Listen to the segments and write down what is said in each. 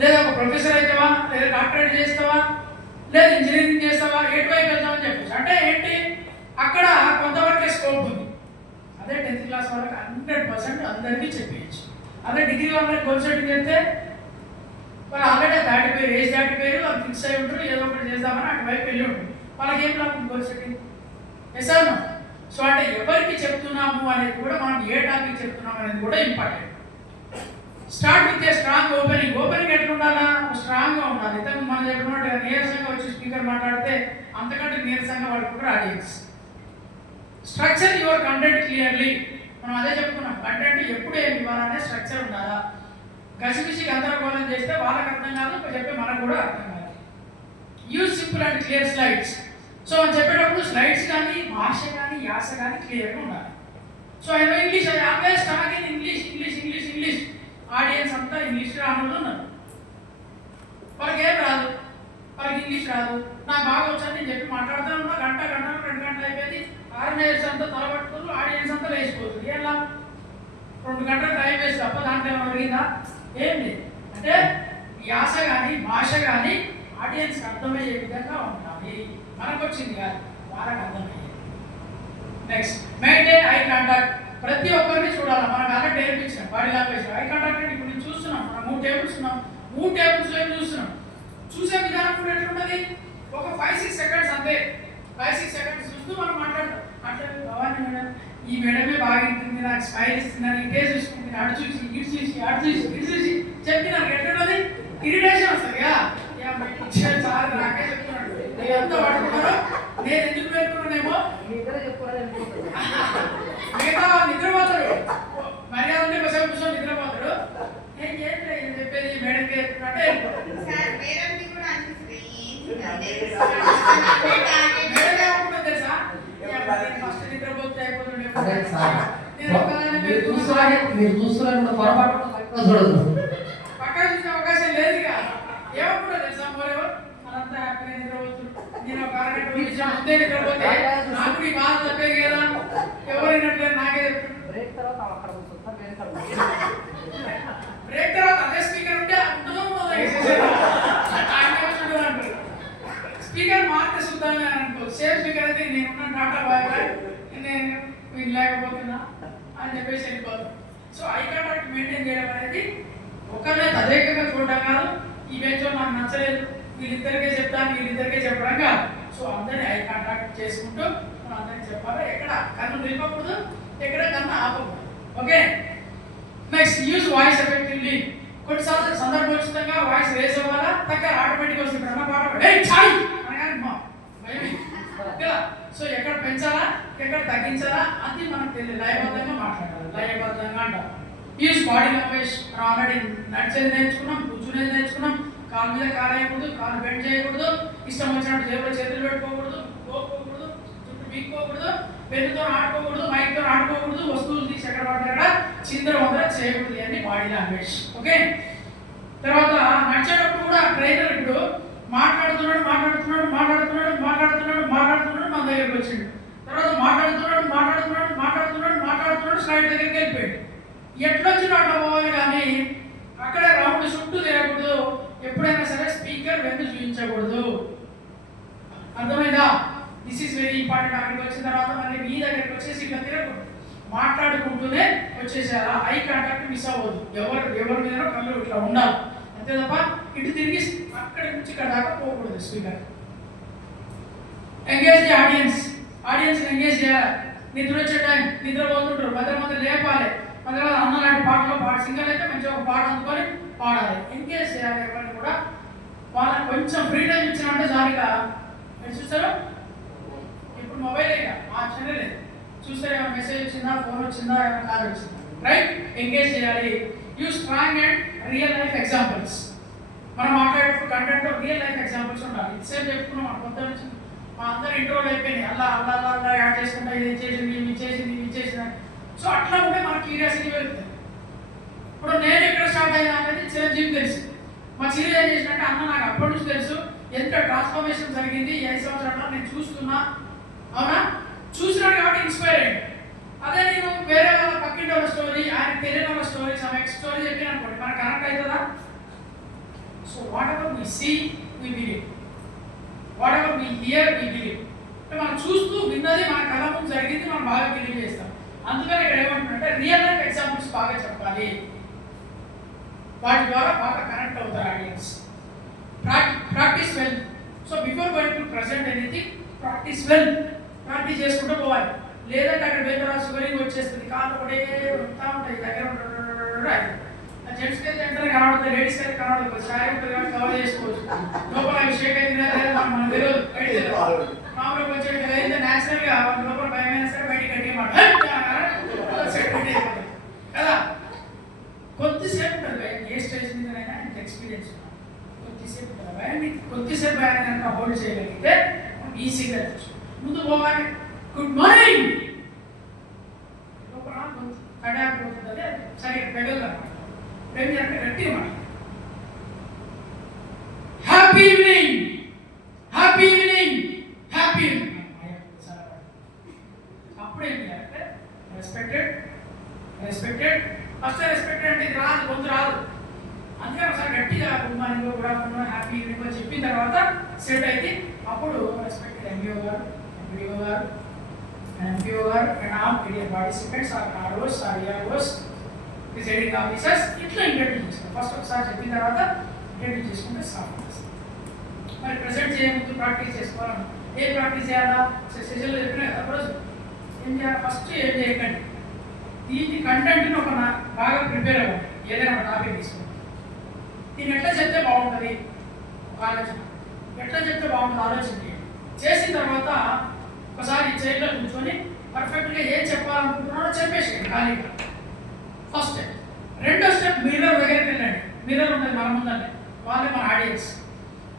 లేదా ఒక ప్రొఫెసర్ అవుతావా, లేదా డాక్టరేట్ చేస్తావా, లేదా ఇంజనీరింగ్ చేస్తావా, ఎటువైపు వెళ్తామని చెప్పచ్చు. అంటే ఏంటి, అక్కడ కొంతవరకే స్కోప్ ఉంది. అదే 10th క్లాస్ వాళ్ళకి 100% అందరికీ చెప్పేయచ్చు. అదే డిగ్రీ వాళ్ళకి గోల్ సెట్టింగ్ చేస్తే వాళ్ళు ఆల్రెడీ దాటిపోయారు, ఏజ్ దాటిపోయారు, వాళ్ళు ఫిక్స్ అయి ఉంటారు, ఏదో ఒకటి చేద్దామని అటువైపు వెళ్ళి ఉంటుంది. వాళ్ళకి ఏం లాభం గోల్ సెట్టింగ్? ఎసాను. సో అంటే ఎవరికి చెప్తున్నాము అనేది కూడా, మనం ఏ టాపిక్ చెప్తున్నాము అనేది కూడా important. Start with a strong opening. Opening ఎట్లా ఉండాలా? స్ట్రాంగ్గా ఉండాలి. ఇతను మనం చెప్పినట్టు నీరసంగా వచ్చి స్పీకర్ మాట్లాడితే అంతకంటే నీరసంగా పడుకుంటారు audience. Structure your content clearly. మనం అదే చెప్పుకున్నాం, కంటెంట్ ఎప్పుడు ఏమి ఇవ్వాలనే స్ట్రక్చర్ ఉండాలా. గసిబిసి గందరగోళం చేస్తే వాళ్ళకి అర్థం కాదు, చెప్పే మనకు కూడా అర్థం కాదు. Use simple and clear slides. So మనం చెప్పేటప్పుడు స్లైడ్స్ కానీ, భాష కానీ, యాస కానీ క్లియర్గా ఉండాలి. So English, always talk in English, English English English. Audience అంతా ఇంగ్లీష్ రానులు ఉన్నారు, వాళ్ళకి ఏం రాదు, వాళ్ళకి ఇంగ్లీష్ రాదు. నాకు బాగా వచ్చాను నేను చెప్పి మాట్లాడుతూ ఉన్నా, గంట 2 గంటలు అయిపోయింది. ఆర్గనైజర్స్ అంతా తలబట్టుకున్నారు, ఆడియన్స్ అంతా లేచిపోతుంది. ఎలా 2 గంటలు టైం వేస్ట్ తప్ప దాంట్లో ఏమైనా జరిగిందా? ఏం లేదు. అంటే యాస కానీ, భాష కానీ ఆడియన్స్కి అర్థమయ్యే విధంగా ఉండాలి. మనకు వచ్చింది కాదు, వాళ్ళకి అర్థమయ్యేది. Next, maintain eye contact. ప్రతి ఒక్కరిని చూడాలి. మనకు అలా నేర్పించాం బాడీ లాంగ్వేజ్. ఐ కాంటాక్ట్ అంటే ఇప్పుడు నేను చూస్తున్నాం, మనం 3 టేబుల్స్ ఉన్నాం, 3 టేబుల్స్ ఏం చూస్తున్నాం. చూసే విధానం కూడా ఎట్లుంటుంది? ఒక 5-6 సెకండ్స్ అంతే. 5-6 సెకండ్స్ చూస్తూ మనం మాట్లాడతాం. అంటే భవానీ మేడం, ఈ మేడమే బాగా ఇంటుంది, నాకు స్మైల్ ఇస్తుందని, ఇటే చూసుకుంటుంది, అటు చూసి ఇటు చూసి అటు చూసి ఇటు చూసి చెప్పి నాకు ఎట్లుంటుంది? ఇరిటేషన్ వస్తుంది కదా. సార్ నాకే చెప్తున్నాడు, నేను ఎంత పడుతున్నారో, నేను ఎందుకు పెట్టుకున్నానేమో. మిగతా నిద్రపోతాడు, మర్యాద ఉంటే బస్సు కూర్చొని నిద్రపోతాడు. నేను ఏం చెప్పేది మేడంకి అంటే తెలుసా, ఫస్ట్ నిద్రపోతే అయిపోతుండే. పక్కా చూసే అవకాశం లేదుగా. ఏమనుకుంటా తెలుసా, మోరేవర్ మనంతా హ్యాపీగా నిద్రపోతుంది. నేను ఒక అరగంట ముందే నిద్రపోతే నాకు ఈ బాధ తప్పేది కదా. ఎవరైనట్లేదు నాకే చెప్తుంది. బ్రేక్ తర్వాత అదే స్పీకర్ ఉంటే అంతలో స్పీకర్ మార్కెట్ చూద్దామని అనుకో. సేమ్ స్పీకర్ అయితే నేనున్న టాటా బాయ్ బాయ్, నేను వీళ్ళు లేకపోతున్నా అని చెప్పేసి వెళ్ళిపోతాను. సో ఐ కాంటాక్ట్ మెయింటైన్ చేయడం అనేది ఒకరినే తదేకంగా చూడడం కాదు. ఈవెంట్లో నాకు నచ్చలేదు, వీళ్ళిద్దరికే చెప్తాను, వీళ్ళిద్దరికే చెప్పడం కాదు. సో అందరినీ ఐ కాంటాక్ట్ చేసుకుంటూ మనం అందరికీ చెప్పాలి. ఎక్కడ కన్ను నిలపకూడదు, ఎక్కడ కన్ను ఆపకూడదు. Okay. Next, use voice effectively. కొన్నిసార్లు సందర్భోచితంగా వాయిస్ రేస్ అవ్వాలా, తగ్గ ఆటోమేటిక్గా వస్తుంది. అన్న పాట అనగానే మా భయం. సో ఎక్కడ పెంచాలా, ఎక్కడ తగ్గించాలా అది మనకు తెలియదు. లయబద్ధంగా మాట్లాడాలి, లయబద్ధంగా అంటారు. Use body language. మనం ఆల్రెడీ నడిచేది నేర్చుకున్నాం, కూర్చునేది నేర్చుకున్నాం. కాలు మీద కాలు వేయకూడదు, కాలు బెండ్ చేయకూడదు, ఇష్టం వచ్చినట్టు జేబులో చేతులు పెట్టుకోకూడదు, పోకూడదు, చుట్టూ బీక్కోకూడదు, పెన్నుతో ఆడుకోకూడదు, మైక్తో ఆడుకోకూడదు, వస్తువులు తీసి ఎక్కడ పడితే అక్కడ చిందర వందర చేయకూడదు. అని బాడీ లాంగ్వేజ్. ఓకే. తర్వాత నడిచేటప్పుడు కూడా ట్రైనర్ ఇప్పుడు మాట్లాడుతున్నాడు మాట్లాడుతున్నాడు మాట్లాడుతున్నాడు మాట్లాడుతున్నాడు మాట్లాడుతున్నాడు మన దగ్గరికి వచ్చిండు. తర్వాత మాట్లాడుతున్నాడు మాట్లాడుతున్నాడు మాట్లాడుతున్నాడు మాట్లాడుతున్నాడు స్లైడ్ దగ్గరికి వెళ్ళిపోయాడు. ఎట్లొచ్చినా అట్లా పోవాలి, కానీ అక్కడే రౌండ్ చుట్టూ తిరగకూడదు. ఎప్పుడైనా సరే స్పీకర్ వెన్ను చూపించకూడదు. అర్థమైందా? This is very important. అక్కడికి వచ్చిన తర్వాత మళ్ళీ మీ దగ్గరికి వచ్చేసి ఇట్లా తిరగకూడదు, మాట్లాడుకుంటూనే వచ్చేసారా. ఐ కాంటాక్ట్ మిస్ అవ్వదు. ఎవరి మీద కళ్ళు ఇట్లా ఉండాలి అంతే తప్ప ఇటు తిరిగి అక్కడి నుంచి ఇక్కడ దాకా పోకూడదు speaker. Engage the audience. Audience engage చేయాలి. నిద్ర వచ్చే టైం, నిద్ర పోతుంటారు, మధ్య లేపాలి. మధ్య అన్న లాంటి పాటలో సింగర్ అయితే మంచిగా ఒక పాట అందుకొని పాడాలి. ఎంగేజ్ చేయాలి ఎవరిని కూడా. వాళ్ళకి కొంచెం ఫ్రీడమ్ ఇచ్చినంటే జాలిగా చూస్తారు. ఇప్పుడు మొబైల్ ఆప్షన్ లేదు, చూస్తే ఏమైనా మెసేజ్ వచ్చిందా, ఫోన్ వచ్చిందా, ఏమైనా కాల్ వచ్చిందా, రైట్? ఎంగేజ్ చేయాలి. Use strong and real life examples. మనం మాట్లాడేటప్పుడు కంటెంట్లో రియల్ లైఫ్ ఎగ్జాంపుల్స్ ఉండాలి. ఇట్సేపు చెప్పుకున్నాం మన కొత్త నుంచి మా అందరూ ఇంట్రోలు అయిపోయినాయి. అలా అలా అలా యాడ్ చేసుకుంటా, ఇది చేసింది ఇది చేసింది ఇది చేసింది. సో అట్లా ఉంటే మనకు క్యూరియాసిటీ పెరుగుతుంది. ఇప్పుడు నేను ఎక్కడ స్టార్ట్ అయినా అనేది చిరంజీవి తెలుసు. మా చిరు ఏం చేసినట్టే, అన్న నాకు అప్పటి నుంచి తెలుసు ఎంత ట్రాన్స్ఫర్మేషన్ జరిగింది 5 సంవత్సరాల్లో నేను చూస్తున్నా. అవునా? చూసినాడు కాబట్టి ఇన్స్పైర్ అయ్యాడు. అదే నేను వేరే వాళ్ళ పక్కింటి వాళ్ళ స్టోరీ, ఆయన తెలియని వాళ్ళ స్టోరీ, సమ్ ఎక్స్ స్టోరీ చెప్పిన అనుకోండి, మనకు కనెక్ట్ అవుతుందా? So whatever we see we believe, whatever we hear we believe. అంటే మనం చూస్తూ విన్నది మన కళ్ళ ముందు జరిగింది మనం బాగా బిలీవ్ చేస్తాం. అందుకని ఇక్కడ ఏమంటున్నారంటే రియల్ లైఫ్ ఎగ్జాంపుల్స్ బాగా చెప్పాలి, వాటి ద్వారా బాగా కనెక్ట్ అవుతారు audience. Practice well. So before going to present anything practice well. Practice చేసుకుంటూ పోవాలి. లేదంటే అక్కడ వేరే షుగరింగ్ వచ్చేస్తుంది, కాళ్ళు ఒకటే వస్తూ ఉంటాయి దగ్గర. జెంట్స్కి అయితే వెంటనే కనబడుతుంది, లేడీస్కి అయితే కనబడుతుంది. సారీ ఉంటుంది కాబట్టి కవర్ చేసుకోవచ్చు. లోపల అభిషేక్ అయితే మన తెలియదు, బయట మామూలుగా వచ్చేది అయితే న్యాచురల్గా లోపల భయమైనా సరే బయటికి కట్టి మాట కదా. కొద్దిసేపు ఉంటుంది ఏ స్టేజ్ మీదైనా ఇంత ఎక్స్పీరియన్స్ కొద్దిసేపు ఉంటుంది భయాన్ని, కొద్దిసేపు భయాన్ని కనుక హోల్డ్ చేయగలిగితే ఈజీగా తెలుసు. ముందు పోవాలి, గుడ్ మార్నింగ్ లోపల కడాకపోతుంది, సరే పెగలుగా ఏం చేయాలంటే గట్టిగా మాట happy evening, happy evening, happy evening. అప్పుడు ఏం చేయాలంటే రెస్పెక్టెడ్, రెస్పెక్టెడ్. ఫస్ట్ రెస్పెక్టెడ్ అంటే ఇది రాదు, గొంతు రాదు. అందుకే ఒకసారి గట్టిగా గుడ్ మార్నింగ్ కూడా హ్యాపీ ఈవినింగ్ చెప్పిన తర్వాత సెట్ అయితే అప్పుడు రెస్పెక్టెడ్ ఎంబీఓ గారు, ఎంపీడీఓ గారు, ఎంపీఓ గారు and all media participants or ROs or EROs presiding officers ఇట్లా ఇంట్రడ్యూస్ చేసుకోండి. ఫస్ట్ ఒకసారి చెప్పిన తర్వాత ఇంట్రడ్యూస్ చేసుకుంటే స్టార్ట్ చేస్తాం. మరి ప్రెజెంట్ చేయముందు ప్రాక్టీస్ చేసుకోవాలని ఏం ప్రాక్టీస్ చేయాలా సెషన్లో చెప్పిన కదా రోజు ఏం చేయాలి. ఫస్ట్ ఏం చేయకండి, దీన్ని కంటెంట్ని ఒక బాగా ప్రిపేర్ అవ్వండి. ఏదైనా ఒక టాపిక్ తీసుకోండి, దీన్ని ఎట్లా చెప్తే బాగుంటుంది ఒక ఆలోచన, ఎట్లా చెప్తే బాగుంటుంది ఆలోచన చేసిన తర్వాత ఒకసారి చైర్లో కూర్చొని పర్ఫెక్ట్గా ఏం చెప్పాలనుకుంటున్నారో చెప్పేసేయండి ఖాళీగా. First step. రెండో స్టెప్ మిర్రర్ దగ్గరికి వెళ్ళండి. మిర్రర్ ఉంటుంది మన ముందంటే, వాళ్ళే మన ఆడియన్స్.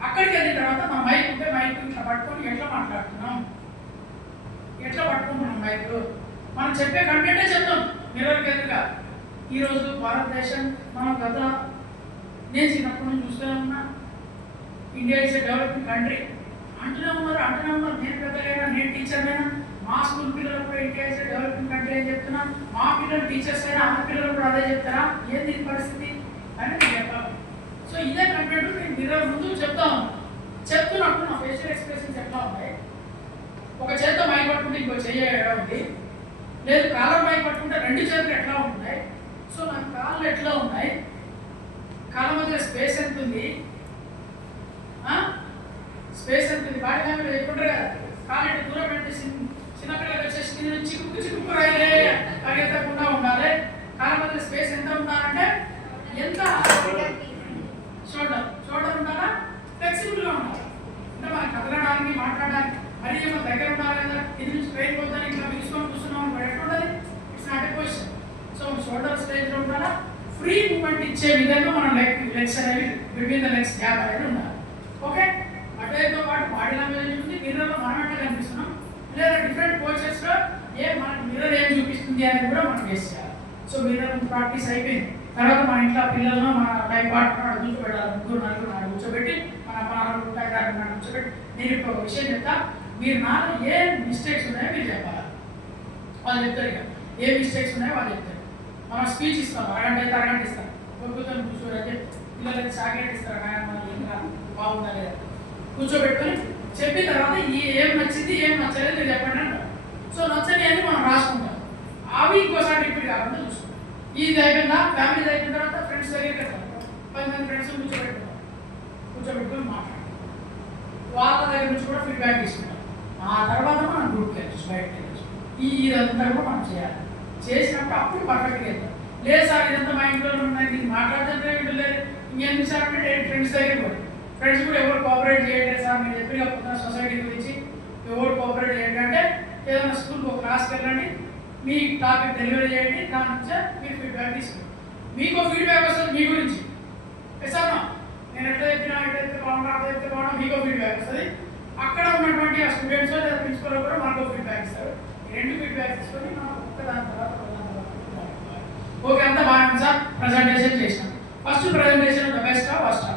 అక్కడికి వెళ్ళిన తర్వాత మన మైక్ ఉంటే మైక్ ఇట్లా పట్టుకొని ఎట్లా మాట్లాడుతున్నాం, ఎట్లా పట్టుకుంటున్నాం మైక్, మనం చెప్పే కంటెంటే చెప్తాం మిర్రర్కి ఎదురుగా. ఈరోజు భారతదేశం మనం గత నేను చిన్నప్పటి నుంచి చూస్తూనే ఉన్నా, India is a developing country అంటూనే ఉన్నారు. నేను పెద్దలైనా, నేను టీచర్నైనా, మా స్కూల్ పిల్లలు కూడా India is a developing country అని చెప్తున్నా. మా పిల్లలు టీచర్స్ అయినా ఆ పిల్లలు కూడా అదే చెప్తారా, ఏంది దీని పరిస్థితి అని నేను చెప్పాలి. సో ఇదే కంటెంట్ నేను మిర్రర్ ముందు చెప్తున్నప్పుడు నా ఫేషియల్ ఎక్స్ప్రెషన్స్ ఎట్లా ఉన్నాయి, ఒక చేత్తో మైక్ పట్టుకుంటే ఇంకో చెయ్యి ఎలా ఉంది, లేదు కాలర్ మైక్ పట్టుకుంటే రెండు చేతులు ఎట్లా ఉంటున్నాయి, సో నా కాళ్ళు ఎట్లా ఉన్నాయి, కాళ్ళ మధ్య స్పేస్ ఎంత ఉంది, స్పేస్ ఎంత ఉంది, బాడీ లాంగ్వేజ్ చెప్పుకుంటారు కదా. కాళ్ళు ఎట్లా దూరం పెట్టి చిన్నపిల్లలు వచ్చేసి చిక్కు రైలే పరిగెత్తకుండా ఉండాలి. కాళ్ళ మధ్య స్పేస్ ఎంత ఉండాలంటే ఎంత షోల్డర్ ఉండాలా, ఫ్లెక్సిబుల్గా ఉండాలి. అంటే మనం కదలడానికి మాట్లాడడానికి మరీ ఏమో దగ్గర ఉండాలి కదా, ఇది నుంచి స్ట్రైట్ పోతాను ఇట్లా పిలుచుకొని కూర్చున్నాం ఎట్లా ఉండాలి, it's not a question. So shoulder స్ట్రైట్లో ఉండాలా, ఫ్రీ మూమెంట్ ఇచ్చే విధంగా మనం లెగ్స్ అనేవి బిట్వీన్ ద లెగ్స్ గ్యాప్ అనేది ఉండాలి. ఓకే, అటువైపుతో పాటు బాడీ లాంగ్వేజ్ ఉంది. మిర్రర్లో మనం ఎట్లా కనిపిస్తున్నాం, లేదా డిఫరెంట్ పోస్చర్స్లో మనకి మిర్రర్ ఏం చూపిస్తుంది అనేది కూడా మనం గెస్ చేయాలి. సో మిర్రర్ ప్రాక్టీస్ అయిపోయింది తర్వాత మన ఇంట్లో పిల్లలను మన లైఫ్ పార్ట్నర్ కూర్చోబెట్టాలి. 3, 4 కూర్చోబెట్టి మన అమ్మానాలు 5, 6 కూర్చోబెట్టి నేను ఇప్పుడు ఒక విషయం చెప్తా, మీరు నాలో ఏ మిస్టేక్స్ ఉన్నాయో మీరు చెప్పాలి. వాళ్ళు చెప్తారు, ఇక ఏ మిస్టేక్స్ ఉన్నాయో వాళ్ళు చెప్తారు. మనం స్పీచ్ ఇస్తాం, అరగంట ఇస్తాం, కూర్చొని కూర్చోబెట్టి పిల్లలకి చాక్లెట్ ఇస్తారు, ఏం బాగుందా లేదా కూర్చోబెట్టుకొని చెప్పిన తర్వాత ఏం నచ్చింది ఏం నచ్చలేదు మీరు చెప్పండి అంటారు. సో నచ్చని అని మనం రాసుకుంటాం, అవి ఇంకోసారి రిపీట్ కాకుండా చూసుకుంటాం. ఇది అయిపోయిందా, ఫ్యామిలీ అయిపోయిన తర్వాత ఫ్రెండ్స్ దగ్గరికి వెళ్తాం, 10 మంది ఫ్రెండ్స్ కూర్చోబెట్టుకొని మాట్లాడతాం, వాళ్ళ దగ్గర నుంచి కూడా ఫీడ్బ్యాక్ తీసుకుంటాం. ఆ తర్వాత మనం గ్రూప్కి వెళ్ళచ్చు, బయటకి వెళ్ళచ్చు. ఇదంతా కూడా మనం చేయాలి. చేసినప్పుడు అప్పుడు పర్ఫెక్ట్గా వెళ్తాం. లేదు సార్ ఇదంతా మా ఇంట్లో ఉన్నాయి, ఇది మాట్లాడుతుంటే లేదు, ఇంకేం సార్ అంటే ఫ్రెండ్స్ దగ్గర పోయి ఫ్రెండ్స్ కూడా ఎవరు కోఆపరేట్ చేయలేదు సార్, మీరు చెప్పిన పొద్దున సొసైటీ గురించి ఎవరు కోఆపరేట్ చేయండి అంటే ఏదైనా స్కూల్కి ఒక క్లాస్కి వెళ్ళండి, మీ టాపిక్ డెలివరీ చేయండి, దాని నుంచే మీరు ఫీడ్బ్యాక్ తీసుకోండి. మీకు ఫీడ్బ్యాక్ వస్తుంది మీ గురించి, సార్ నేను ఎట్లా చెప్పినా ఎట్లయితే బాగున్నా అట్లా చెప్తే బాగున్నా మీకు ఫీడ్బ్యాక్ వస్తుంది. అక్కడ ఉన్నటువంటి ఆ స్టూడెంట్స్ లేదా ప్రిన్సిపల్ కూడా మనకు ఫీడ్బ్యాక్ ఇస్తారు. ఈ 2 ఫీడ్బ్యాక్ తీసుకొని మనం ఒక్కదాని తర్వాత ఓకే అంతా బాగుంది సార్, ప్రజెంటేషన్ చేసినాం. ఫస్ట్ ప్రజెంటేషన్ బెస్టా వర్స్టా?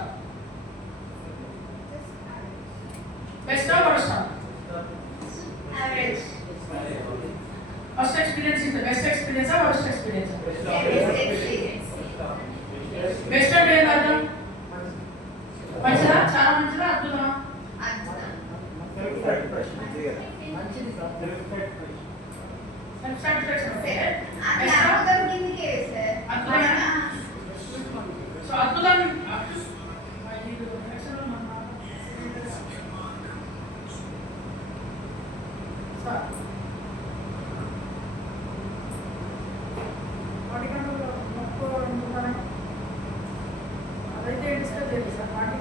బెస్టా వర్స్టా? First experience is the best experience or worst experience? Best అంటే ఏంటి అర్థం? అద్భుతంగా అదైతే ఏంటి సార్ తెలియదు సార్ వాటి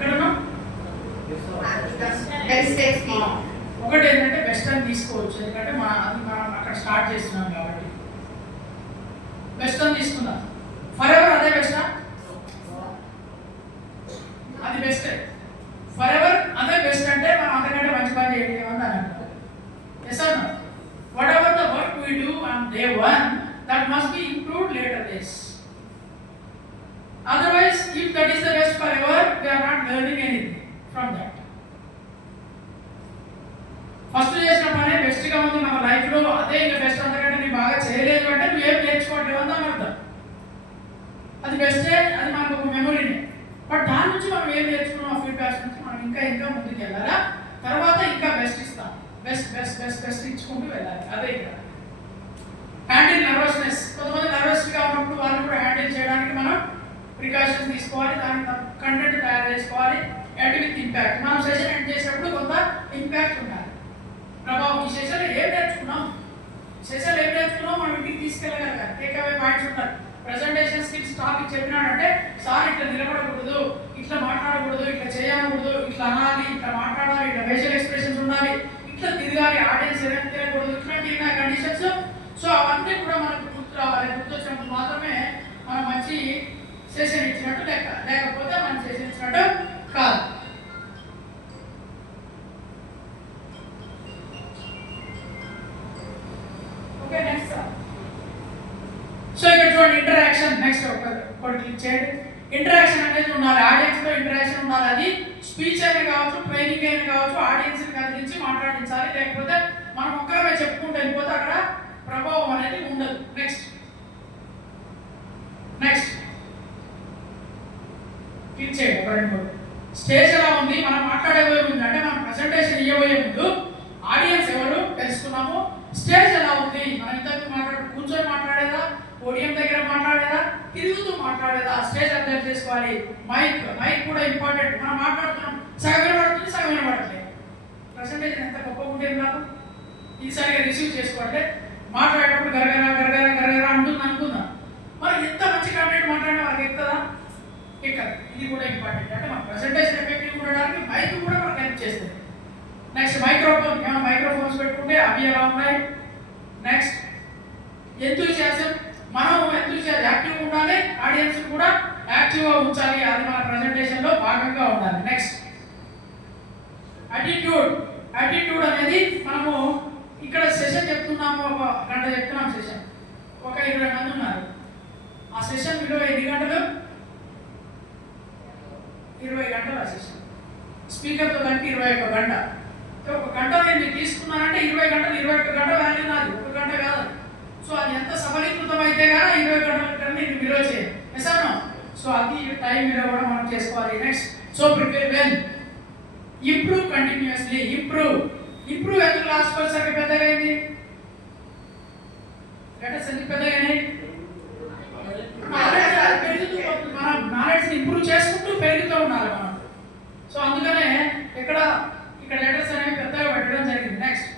కన్నా ఒకటి ఏంటంటే బెస్ట్ అని తీసుకోవచ్చు, ఎందుకంటే మనం అక్కడ స్టార్ట్ చేస్తున్నాం కాబట్టి బెస్ట్ అని తీసుకుందాం. ఫర్ ఎవర్ అదే బెస్టా? అది బెస్ట్. ఫర్ ఎవర్ అదే బెస్ట్ అంటే మనం అంతకంటే మంచి పని చేయలేమని అని అంటారు. Yes or no? Whatever the work we do on day 1 that must be improved later days. Otherwise, if that is the best forever, we are not learning anything from that. First చేసిన పనే బెస్ట్గా ఉంది మన లైఫ్లో, అదే ఇంకా best. అంతకంటే నేను బాగా చేయలేదు అంటే నువ్వేం నేర్చుకోవట్లేదు అని అర్థం. అది బెస్టే, అది మనకు ఒక మెమొరీనే. బట్ దాని నుంచి మనం ఏం నేర్చుకున్నాం, ఫీడ్బ్యాక్స్ నుంచి మనం ఇంకా ఇంకా ముందుకు వెళ్ళాలా, తర్వాత ఇంకా బెస్ట్ ఇస్తాం. బెస్ట్ బెస్ట్ బెస్ట్ బెస్ట్ ఇచ్చుకుంటూ వెళ్ళాలి. అదే ఇక్కడ హ్యాండిల్ నర్వస్నెస్. కొంతమంది నర్వస్గా ఉన్నప్పుడు వాళ్ళు కూడా హ్యాండిల్ చేయడానికి మనం ప్రికాషన్స్ తీసుకోవాలి, దానికి కంటెంట్ తయారు చేసుకోవాలి. End with impact. మనం సెషన్ ఎండ్ చేసేటప్పుడు కొంత ఇంపాక్ట్ ఉండాలి, ప్రభావం. ఈ సెషన్లో ఏం నేర్చుకున్నాం, సెషన్లో ఏం నేర్చుకున్నాం మనం ఇంటికి తీసుకెళ్ళగలగాలి. టేక్ అవే పాయింట్స్ ఉంటాయి. ప్రజెంటేషన్ స్కిల్స్ టాపిక్ చెప్పినాడంటే సార్ ఇట్లా నిలబడకూడదు, ఇట్లా మాట్లాడకూడదు, ఇట్లా చేయకూడదు, ఇట్లా అనాలి, ఇట్లా మాట్లాడాలి, ఇట్లా ఫేషియల్ ఎక్స్ప్రెషన్స్ ఉండాలి, ఇట్లా తిరగాలి, ఆడియన్స్ ఏదైనా తిరగకూడదు, ఇట్లాంటి కండిషన్స్. సో అవన్నీ కూడా మనకు గుర్తు రావాలి. గుర్తొచ్చినప్పుడు మాత్రమే మనం మంచి సెషన్ ఇచ్చినట్టు లెక్క, లేకపోతే మనం సెషన్ ఇచ్చినట్టు కాదు. Okay, next. సో ఇక్కడ చూడండి ఇంటరాక్షన్. నెక్స్ట్ ఒకటి క్లిక్ చేయండి. ఇంటరాక్షన్ అనేది ఉండాలి, ఆడియన్స్తో ఇంటరాక్షన్ ఉండాలి. అది స్పీచ్ అయినా కావచ్చు, ట్రైనింగ్ అయినా కావచ్చు, ఆడియన్స్ని కదిలించి మాట్లాడించాలి. లేకపోతే మనం ఒక్కరమే చెప్పుకుంటూ వెళ్ళిపోతే అక్కడ ప్రభావం అనేది ఉండదు. నెక్స్ట్ నెక్స్ట్ క్లిక్ చేయండి. ఒక రెండు స్టేజ్ ఎలా ఉంది, మనం మాట్లాడబోయే ముందు అంటే మనం ప్రజెంటేషన్ ఇవ్వబోయే ముందు ఆడియన్స్ ఎవరు తెలుసుకున్నాము, స్టేజ్ ఎలా ఉంది, మనం ఇంతకు కూర్చొని మాట్లాడేదా, పోడియం దగ్గర మాట్లాడేదా, తిరుగుతూ మాట్లాడేదా, స్టేజ్ అర్థం చేసుకోవాలి. మైక్ కూడా ఇంపార్టెంట్. మనం మాట్లాడుతున్నాం, సగం వినబడుతుంది, సగం వినబడట్లేదు. ప్రజెంటేషన్ ఎంత గొప్పగా ఉంటే నాకు ఈసారిగా రిసీవ్ చేసుకోవాలి. మాట్లాడేటప్పుడు గరగరా గరగరా గరగరా అంటుంది అనుకుందాం, మరి ఎంత మంచి కంటెంట్ మాట్లాడినా వాళ్ళకి ఎక్కుతుందా? ఎక్కదు. ఇది కూడా ఇంపార్టెంట్. అంటే మన ప్రజెంటేషన్ ఎఫెక్టివ్ ఉండడానికి మైక్ కూడా మనకు హెల్ప్ చేస్తుంది. Next microphone. ఏమైనా మైక్రోఫోన్స్ పెట్టుకుంటే అవి ఎలా ఉన్నాయి. Next enthusiasm. మనం ఎంతూజియాజం యాక్టివ్గా ఉండాలి, ఆడియన్స్ కూడా యాక్టివ్గా ఉంచాలి. అది మన ప్రజెంటేషన్లో భాగంగా ఉండాలి. Next attitude. యాటిట్యూడ్ అనేది మనము ఇక్కడ సెషన్ చెప్తున్నాము, ఒక గంట చెప్తున్నాం సెషన్, ఒక 20 మంది ఉన్నారు. ఆ సెషన్ విలువ ఎన్ని గంటలు? 20 గంటలు ఆ సెషన్. స్పీకర్తో కలిపి 21 గంట. ఒక గంట నేను తీసుకున్నానంటే 20 గంటలు, 21 గంట వాల్యూ నాది, ఒక గంట కాదు. సో అది ఎంత సఫలీకృతం అయితే కానీ 20 గంటల కన్నా నేను విలువ చేయాలి. ఎసాను. సో అది టైం విలువ కూడా మనం చేసుకోవాలి. Next so prepare well. Improve continuously. Improve ఎందుకు లాస్ట్ పర్సెంట్ పెద్దగా అయింది, లెటర్స్ ఎందుకు పెద్దగా అయినాయి? పెరుగుతూ మనం నాలెడ్జ్ని ఇంప్రూవ్ చేసుకుంటూ పెరుగుతూ ఉండాలి మనం. సో అందుకనే ఇక్కడ లెటర్స్ అనేవి పెద్దగా పెట్టడం జరిగింది. Next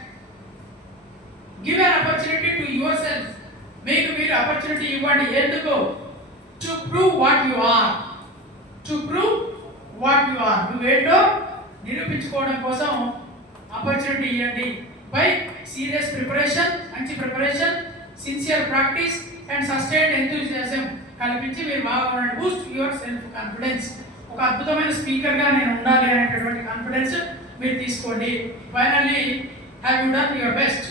give an opportunity to your self. మీకు మీరు ఆపర్చునిటీ ఇవ్వండి. ఎందుకు? To prove what you are. To prove what you are. నువ్వేంటో నిరూపించుకోవడం కోసం ఆపర్చునిటీ ఇవ్వండి. బై సీరియస్ ప్రిపరేషన్, మంచి preparation, sincere practice and sustained enthusiasm కల్పించి మీరు బాగా ఉండండి. Boost your self confidence. ఒక అద్భుతమైన స్పీకర్గా నేను ఉండాలి అనేటటువంటి కాన్ఫిడెన్స్ మీరు తీసుకోండి. Finally have you done your best.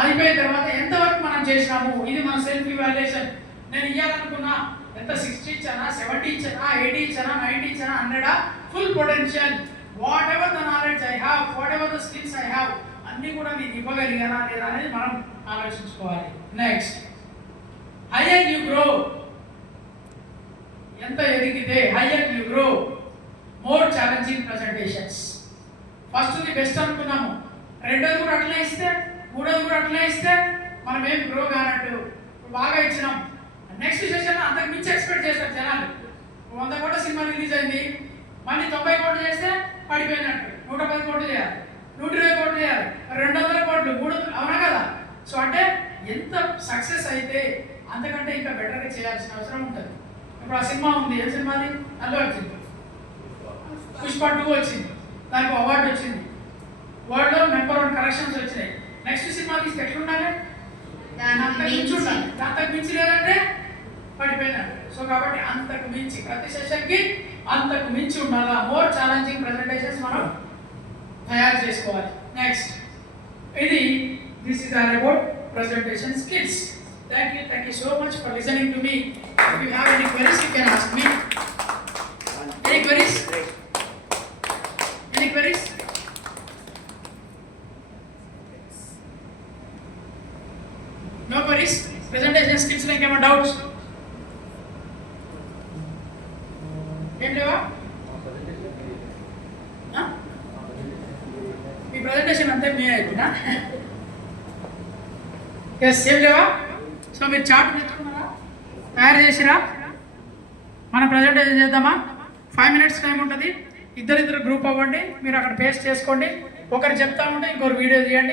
అయిపోయిన తర్వాత ఎంతవరకు మనం చేసినాము, ఇది మన సెల్ఫ్ ఇవాల్యుయేషన్. నేను ఇవ్వాలనుకున్నా ఎంత 60 ఇచ్చానా, 70 ఇచ్చానా, 80 ఇచ్చానా, 90 ఇచ్చానా, 100 full potential. Whatever the knowledge I have, whatever the skills I have, అన్నీ కూడా నేను ఇవ్వగలిగానా లేదా అనేది మనం ఆలోచించుకోవాలి. Next higher you grow. ఎంత ఎదిగితే higher you grow, more challenging presentations. ఫస్ట్ది బెస్ట్ అనుకున్నాము, రెండోది కూడా అట్లనే ఇస్తే, మూడోది కూడా అట్లనే ఇస్తే మనం ఏం గ్రో కానట్టు బాగా ఇచ్చినాం. నెక్స్ట్ సెషన్ అంతకు మించి ఎక్స్పెక్ట్ చేస్తారు జనాలు. 100 కోట్ల సినిమా రిలీజ్ అయింది, మళ్ళీ 90 కోట్లు చేస్తే పడిపోయినట్టు, 110 కోట్లు చేయాలి, 120 కోట్లు చేయాలి, 200 కోట్లు, 300, అవునా కదా? సో అంటే ఎంత సక్సెస్ అయితే అంతకంటే ఇంకా బెటర్గా చేయాల్సిన అవసరం ఉంటుంది. ఇప్పుడు ఆ సినిమా ఉంది, ఏ సినిమాది? అల్లు అర్జున్ పుష్ప 2 వచ్చింది, దానికి అవార్డు వచ్చింది, వరల్డ్లో #1 కలెక్షన్స్ వచ్చినాయి. నెక్స్ట్ సినిమా తీస్తే ఎట్లుండాలి? అంతకు మించి లేదంటే పడిపోయినాడు. సో కాబట్టి అంతకు మించి ప్రతి సెషన్కి అంతకు మించి ఉండాలా, మోర్ ఛాలెంజింగ్ ప్రెజెంటేషన్స్ మనం తయారు చేసుకోవాలి. నెక్స్ట్ ఇది this is all about presentation skills. Thank you so much for listening to me. If you have any queries, you can ask me. Any queries? Any queries? No queries? Presentation skills like any doubts? ఏం లేవా? మీ presentation అంతే మీ అయిపోయినా? Yes, ఏం లేవా? So మీరు chart తెచ్చుకున్నారా, తయారు చేసిరా? మనం ప్రజెంటేషన్ చేద్దామా? 5 minutes టైం ఉంటుంది. ఇద్దరు గ్రూప్ అవ్వండి, మీరు అక్కడ పేస్ట్ చేసుకోండి. ఒకరు చెప్తా ఉంటే ఇంకొకరు వీడియో తీయండి.